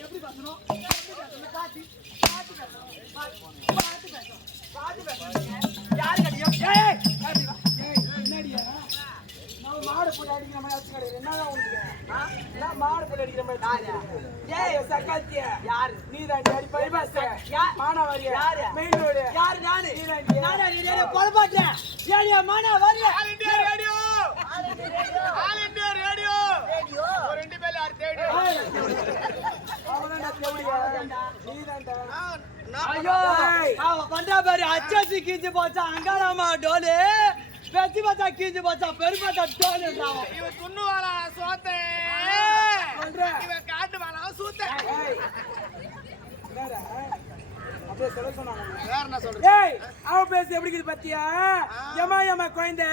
எப்படி பேசணும் காட்டி பாத்து பேசணும் யாரு கடியும் என்னடியா நான் மாடு போட்டு அடிக்கிற மாதிரி அடிச்சு கிடையாது என்னதான் உங்களுக்கு மாடு போட்டு அடிக்கிற மாதிரி சக்காத்திய யாரு நீ தான் அடி பைபாஸ் மானாவாரியா யாரு மெயின் ரோடு யாரு நானு நானா நீ பொறப்பாட்டேன் ஏடியா மானாவாரி ஆல் இந்தியா ரேடியோ ரேடியோ ஒரு ரெண்டு பேர்ல யார் தேடியோ அவனடா தேடியா நீ தான்டா ஐயோ அவ பண்றா பாரு அச்சாசி கீஞ்சு போச்சா அங்காராமா டோலே பெத்தி பாத்தா கீஞ்சு போச்சா பெருமாத்தா டோலேன்றாவோ இவ துண்ணுவாளா சோத்தே இவ காட்டுவாளா சூத்தே என்னடா அப்படியே சொல்ல சொன்னாங்க வேற என்ன சொல்ற ஏய் அவ பேசி எப்படி இருக்குது பாத்தியா யமா கோயந்தே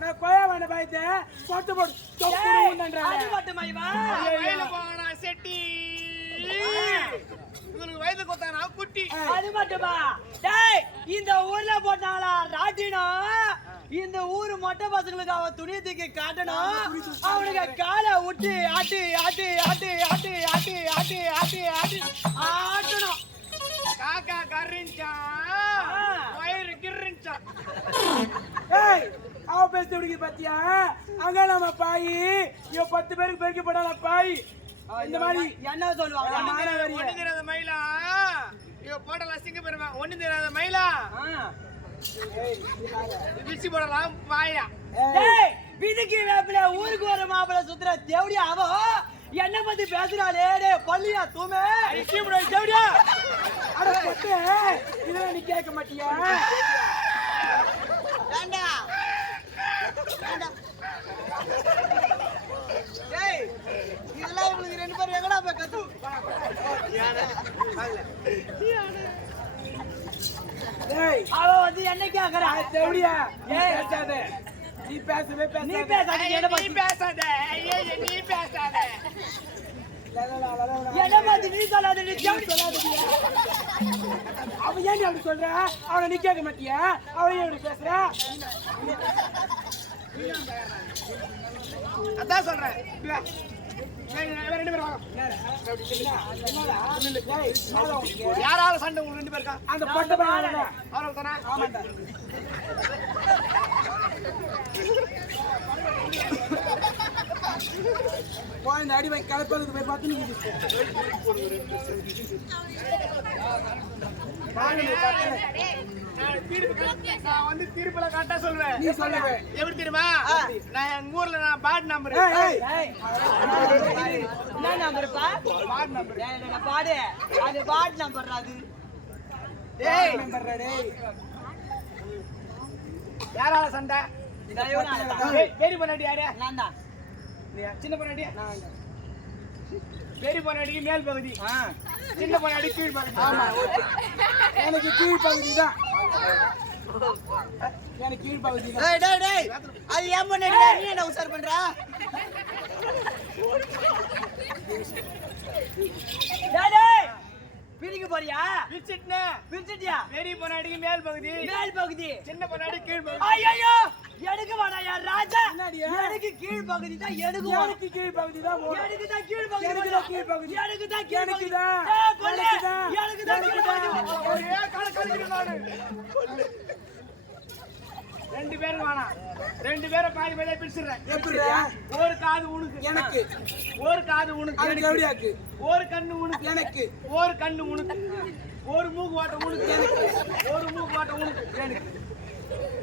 நான் கோயவான பாய்தே போட்டு தொப்புடுன்றா அது மட்டுமா இவா வயல போனா செட்டி உங்களுக்கு வயது கொத்தானா குட்டி அது மட்டுமா டேய் இந்த ஊர்ல போட்டாங்களா ராட்டினா இந்த ஊர் மொட்டை பசங்களுக்கு அவ துணியத்துக்கு காட்டணும் அவனுக்கு காலை விட்டு ஆட்டி ஆட்டி ஆட்டி ஆட்டி ஆட்டி ஆட்டி ஆட்டி ஆட்டி ஆட்டணும் காக்கா கர்ரிஞ்சா வயிறு கிர்ரிஞ்சா ஏய் அவ பேசி விடுங்க பாத்தியா அங்க நம்ம பாய் இவ 10 பேருக்கு பெருக்கி போடால பாய் இந்த மாதிரி என்ன சொல்லுவாங்க ஒண்ணு தெரியாத மயிலா இவ போடல சிங்க பெருமா ஒண்ணு தெரியாத மயிலா ஏய் விசி போடலாம் பாயா ஏய் விதிக்கு வேப்பில ஊருக்கு வர மாப்பிள சுத்துற தேவடியா அவ என்ன பத்தி பேசுறாளே டேய் பள்ளியா தூமே விசி போட தேவடியா அட பட்டு இதெல்லாம் நீ கேட்க மாட்டியா வேண்டா டேய் இதெல்லாம் உங்களுக்கு ரெண்டு பேரும் எங்கடா போய் கத்து டேய் அவ வந்து என்ன கேக்குறா தேவடியா பேசாத நீ பேசவே பேசாத நீ பேசாத என்ன பத்தி பேசாத ஐயே நீ பேசாத என்ன பத்தி நீ சொல்லாத நீ சொல்லாத அவ ஏன் அப்படி சொல்ற அவளை நீ கேட்க மாட்டியா அவளை ஏன் அப்படி பேசுற அதான் சொல்றேன் யாரால சண்டை உங்களுக்கு ரெண்டு பேருக்கா அந்த பட்ட அவரால் தானே ஆமாண்டா இந்த அடி வாங்கி கலப்பதுக்கு போய் பார்த்து வந்து தீர்ப்புல கரெக்டா சொல்றேன் நீ சொல்லுவே எப்படி தெரியுமா நான் எங்க ஊர்ல நான் பாட் நம்பர் என்ன நம்பர்ப்பா பாட் நம்பர் என்ன பாடு அது பாட் நம்பர் அது டேய் நம்பர் டேய் யாரால சண்டை பெரிய பொண்டாட்டி யாரு நான் தான் சின்ன பொண்டாட்டி நான் தான் பெரிய பொண்டாட்டிக்கு மேல் பகுதி சின்ன பொண்டாட்டி கீழ் பகுதி ஆமா ஓகே எனக்கு கீழ் பகுதி தான் எனக்கு கீழ் பகுதி தான் டேய் டேய் அது ஏன் பொண்டாட்டி நீ என்ன உசார் பண்றா டேய் டேய் பிரிக்க போறியா பிரிச்சிட்டியா பெரிய பொண்டாட்டிக்கு மேல் பகுதி சின்ன பொண்டாட்டி கீழ் பகுதி ஐயோ எனக்கு வாடா யார் ராஜா எனக்கு கீழ் பகுதி தான் எனக்கு கீழ் பகுதி தான் எனக்கு தான் கீழ் பகுதி எனக்கு தான் கீழ் பகுதி எனக்கு தான் கீழ் பகுதி எனக்கு தான் கீழ் பகுதி ஒரே கால கலக்கிற நானு ரெண்டு பேரும் வேணாம் ரெண்டு பேரை பாதி பாதியா பிரிச்சிடுறேன் எப்படி ஒரு காது உனக்கு எனக்கு ஒரு காது உனக்கு எனக்கு எப்படியாக்கு ஒரு கண்ணு உனக்கு எனக்கு ஒரு கண்ணு உனக்கு ஒரு மூக்கு வாட்டம் உனக்கு எனக்கு ஒரு மூக்கு வாட்டம் உனக்கு எனக்கு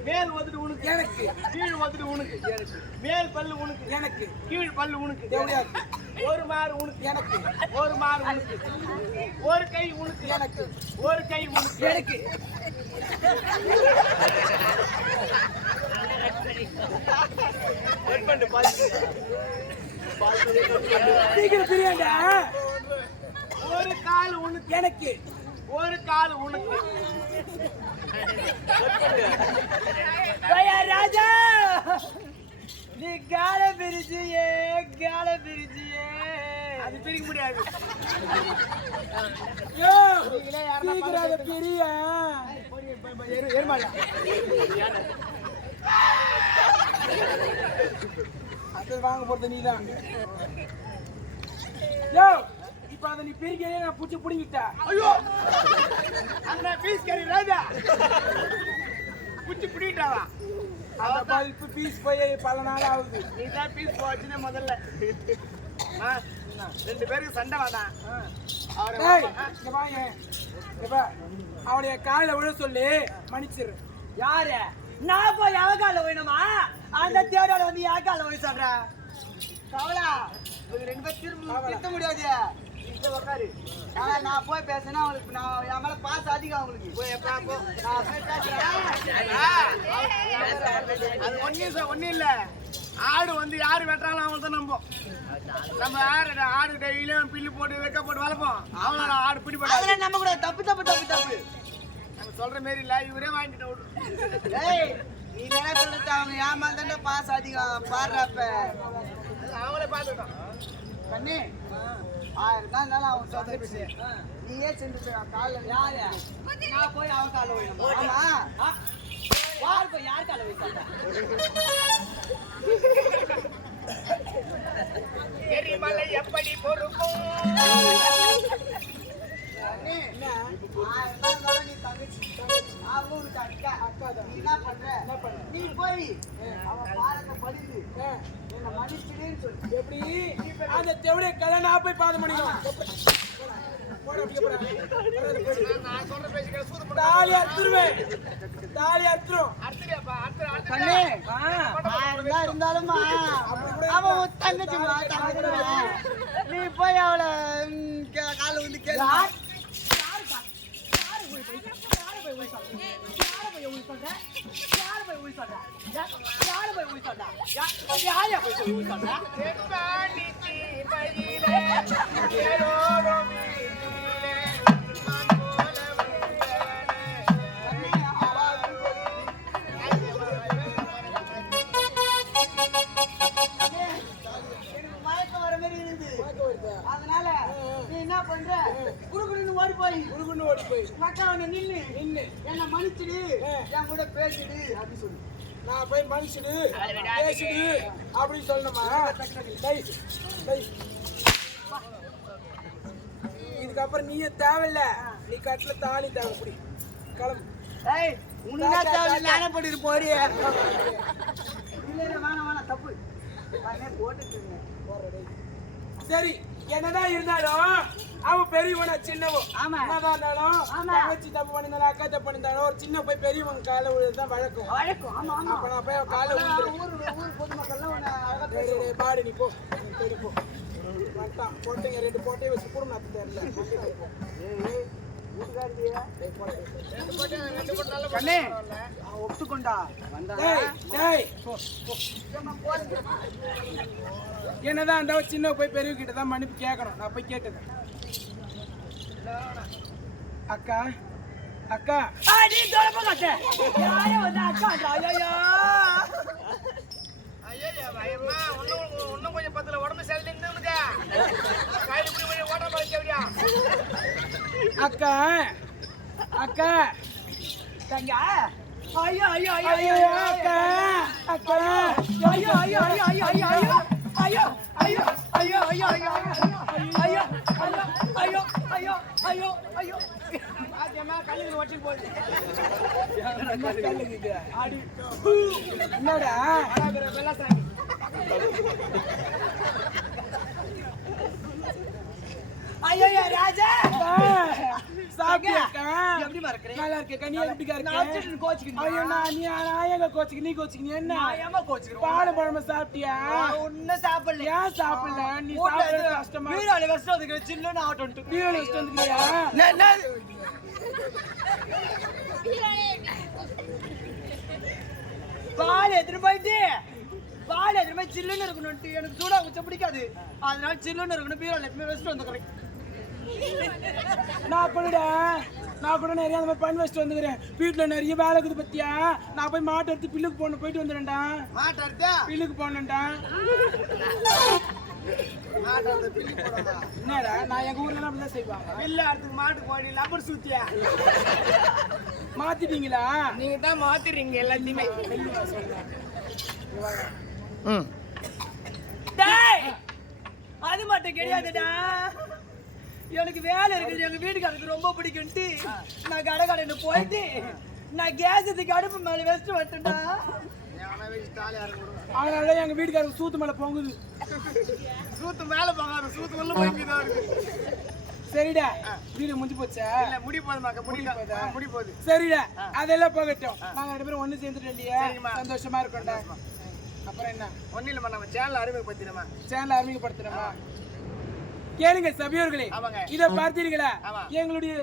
மேல் வந்துட்டு உனக்கு எனக்கு கீழ் வந்துட்டு உனக்கு எனக்கு மேல் பல்லு உனக்கு எனக்கு கீழ் பல்லு உனக்கு எப்படியாக்கு ஒரு மாறு உனக்கு எனக்கு ஒரு மாறு உனக்கு ஒரு கை உனக்கு எனக்கு ஒரு கை உனக்கு எனக்கு சீக்கிரம் பிரியாண்டா ஒரு கால் உனக்கு எனக்கு ஒரு கால் உனக்கு ராஜா நீ கால பிரிச்சியே அது பிரிக்க முடியாது பிரியா அது வாங்க போறது நீதான் யோ இப்ப அத நீ பிரிக்கவே நான் புடிச்சு புடிங்கிட்டேன். ஐயோ அந்த பீஸ் கறி ராஜா புடிச்சு புடிட்டாவா அந்த பல்ப் பீஸ் போய் பல நாள் ஆகுது. நீதான் பீஸ் போச்சுனே முதல்ல. ரெண்டு பேருக்கு சண்டை வேண்டாம். அவளைய காலில் விழ சொல்லி மன்னிச்சிரு. யாரு நான் போய் எவ காலில் விழணுமா? அந்த தேவடால வந்து என் காலில் விழ சொல்றேன். கவலா ரெண்டு பேர் திருத்த முடியாது. உட்காரு. நான் போய் பேசினா அவங்களுக்கு நான் என் மேல பாச அதிகம் அவங்களுக்கு. நான் போய் பேசுறேன். அது ஒன்னும் இல்ல. ஆடு வந்து யாரு வெட்டுறாலும் அவங்க தான் நம்போம். நம்ம ஆடு கையிலும் பில்லு போட்டு வெக்க போட்டு வளர்ப்போம். அவங்கள ஆடு பிடிப்போம். அதெல்லாம் நம்ம கூட தப்பு தப்பு தப்பு தப்பு நம்ம சொல்ற மாரி இல்ல. இவரே வாங்கிட்டு விடு. நீ நினைப்ப அவங்க ஏமால் தானே பாச அதிகம் பாடுறப்ப அவங்களே பார்த்துட்டோம். கண்ணே 1000 தான் இருந்தாலும் அவன் சொல்ற பேசு. நீயே சென்று காலில் யாரு நான் போய் அவன் காலில் போயிடணும். ஆமா யார் போய் யார் காலில் போய் எரிமலை எப்படி பொறுக்கும்? நீ தங்கச்சி நீ என்ன பண்ற? நீ போய் அவன் பாலத்தை படித்து என்ன மன்னிச்சிடுன்னு சொல்லு. எப்படி அந்த தேவடைய கலை நான் போய் பாதம் பண்ணிடுவோம். தாலி அறுத்துருவேன். தாலி அறுத்துரும். இருந்தாலும் அவன் தங்கச்சி நீ போய் அவளை கால வந்து கேளு. அதனால நீ என்ன பண்ற? குடுகுடுன்னு ஓடி போய் மக்கள் நின்னு என்ன மன்னிச்சுடு, என் கூட பேசிடு அப்படி சொல்லு. நான் போய் மனுஷனு பேசிடு அப்படின்னு சொல்லணுமா? இதுக்கப்புறம் நீயே தேவையில்ல. நீ கட்டில தாலி தேவை. புடி கிளம்பு. நானே போட்டு போடி. வேணாம் தப்பு போட்டு. சரி என்னதான் இருந்தாலும் அவன் பெரியவனா சின்னவன். ஆமா என்னதான் இருந்தாலும் தங்கச்சி தப்பு பண்ணிருந்தாலும் அக்கா தப்பு பண்ணிருந்தாலும் ஒரு சின்ன போய் பெரியவங்க காலை விழுதான் வழக்கம். ஆமா ஆமா. அப்ப நான் போய் காலை ஊர் பொதுமக்கள்லாம் பாடு. நீ போ போ வந்துட்டான். போட்டீங்க 2 போட்டையும் வச்சு கூட நான் தெரியல. ஒத்துக்கொண்டா என்னதான் அந்த சின்ன போய் பெரிய கிட்ட தான் மன்னிப்பு கேட்கணும். நான் போய் கேட்டது. அக்கா அக்கா நீ தொலைப்ப இன்னும் கொஞ்சம் பத்துல உடம்பு செலுத்தி அக்கா அக்கா தங்க ஐயோ ஐயோ ஐயோ அக்கா அக்கா ஐயோ ஐயோ ஐயோ ஐயோ ஐயோ ஐயோ ஐயோ ஐயோ ஐயோ ஐயோ ஐயோ ஐயோ ஐயோ ஐயோ ஐயோ ஆஜமா கல்லுக்கு வட்டி போகுது. என்னடா வெள்ளசாமி ஐயோ ராஜா சாப்பிட்டியாக்கா? எப்படி மறக்கறே? நல்லா இருக்கே. கனியா எப்படிக்கா இருக்கு? நான் கோச்சிக்கிங்க. ஐயோ நான் எங்க கோச்சிக்கு? நீ கோச்சிக்கு என்ன? நான் ஏமா கோச்சிக்கிறேன்? பால் பழம் சாப்பிட்டியா? ஒண்ணு சாப்பிடல. ஏன் சாப்பிடல? நீ சாப்பிட கஷ்டமா? வீரால வெஸ்ட் வந்து சில்லுன்னு ஆட் வந்து. வீரால வெஸ்ட் வந்துறியா? பால் எடுத்து போயிட்டு பால் எடுத்து போய் சில்லுன்னு இருக்கணும். எனக்கு சூடா குச்ச பிடிக்காது. அதனால சில்லுன்னு இருக்கணும். வீரால எப்பவுமே வெஸ்ட் வந்துக்கிறேன். நான் கூட நிறைய அந்த மாதிரி பண்ணி வச்சுட்டு வந்துக்கிறேன். வீட்டுல நிறைய வேலை இருக்குது பத்தியா? நான் போய் மாட்டை எடுத்து பில்லுக்கு போயிட்டு வந்துடுறேன்டா. மாட்டை எடுத்து பில்லுக்கு போனேன்டா. என்னடா நான் எங்க ஊர்ல அப்படிதான் செய்வாங்க. இல்ல அடுத்து மாட்டு போடி லப்பர் சுத்தியா மாத்திட்டீங்களா? நீங்க தான் மாத்திடுறீங்க எல்லாத்தையுமே. அது மட்டும் போராட்டம் கிடையாதுடா. எனக்கு வேலை இருக்குது, எங்க வீட்டுக்காரருக்கு ரொம்ப பிடிக்கும்ட்டு நான் கடைன்னு போயிட்டு நான் கேஸத்துக்கு அடுப்பு மேல வச்சுட்டு வந்துட்டேன்டா. அதனால எங்க வீட்டுக்காரருக்கு சூத்து மேல பொங்குது. சூத்து மேல போகாது, சூத்து உள்ள போய்க்குதான் இருக்கு. சரிடா, வீடு முடிஞ்சு போச்சா? இல்ல முடி போதுமாக்க, முடி போகுது. சரிடா, அதெல்லாம் போகட்டும். நாங்க 2 பேரும் ஒண்ணு சேர்ந்துட்டோம் இல்லையா? சந்தோஷமா இருக்கோம்டா. அப்புறம் என்ன? ஒன்னும் இல்லம்மா, நம்ம சேனல் அறிமுகப்படுத்தினோமா? சேனல் அறிமுகப்படுத்துறோமா? கேளுங்க சபையோர்களே, இத பார்த்தீர்களா? எங்களுடைய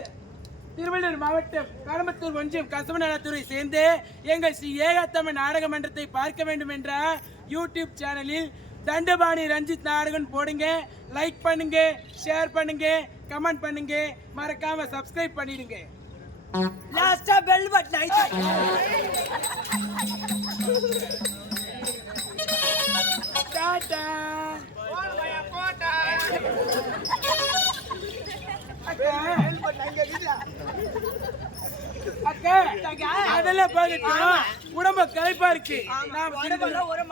திருவள்ளூர் மாவட்டம் காலம்பத்தூர் ஒன்றியம் கசவநலத்துறை சேர்ந்து எங்கள் ஸ்ரீ ஏகாத்தம்மன் நாடக மன்றத்தை பார்க்க வேண்டும் என்ற யூடியூப் சேனலில் தண்டபாணி ரஞ்சித் நாடகம் போடுங்க. லைக் பண்ணுங்க, ஷேர் பண்ணுங்க, கமெண்ட் பண்ணுங்க, மறக்காம சப்ஸ்கிரைப் பண்ணிடுங்க. லாஸ்டா பெல் பட்டன் ஐட்டா. டாடா. அக்கா, அதெல்லாம் போகட்டும். உடம்பு களைப்பா இருக்கு. ஒரு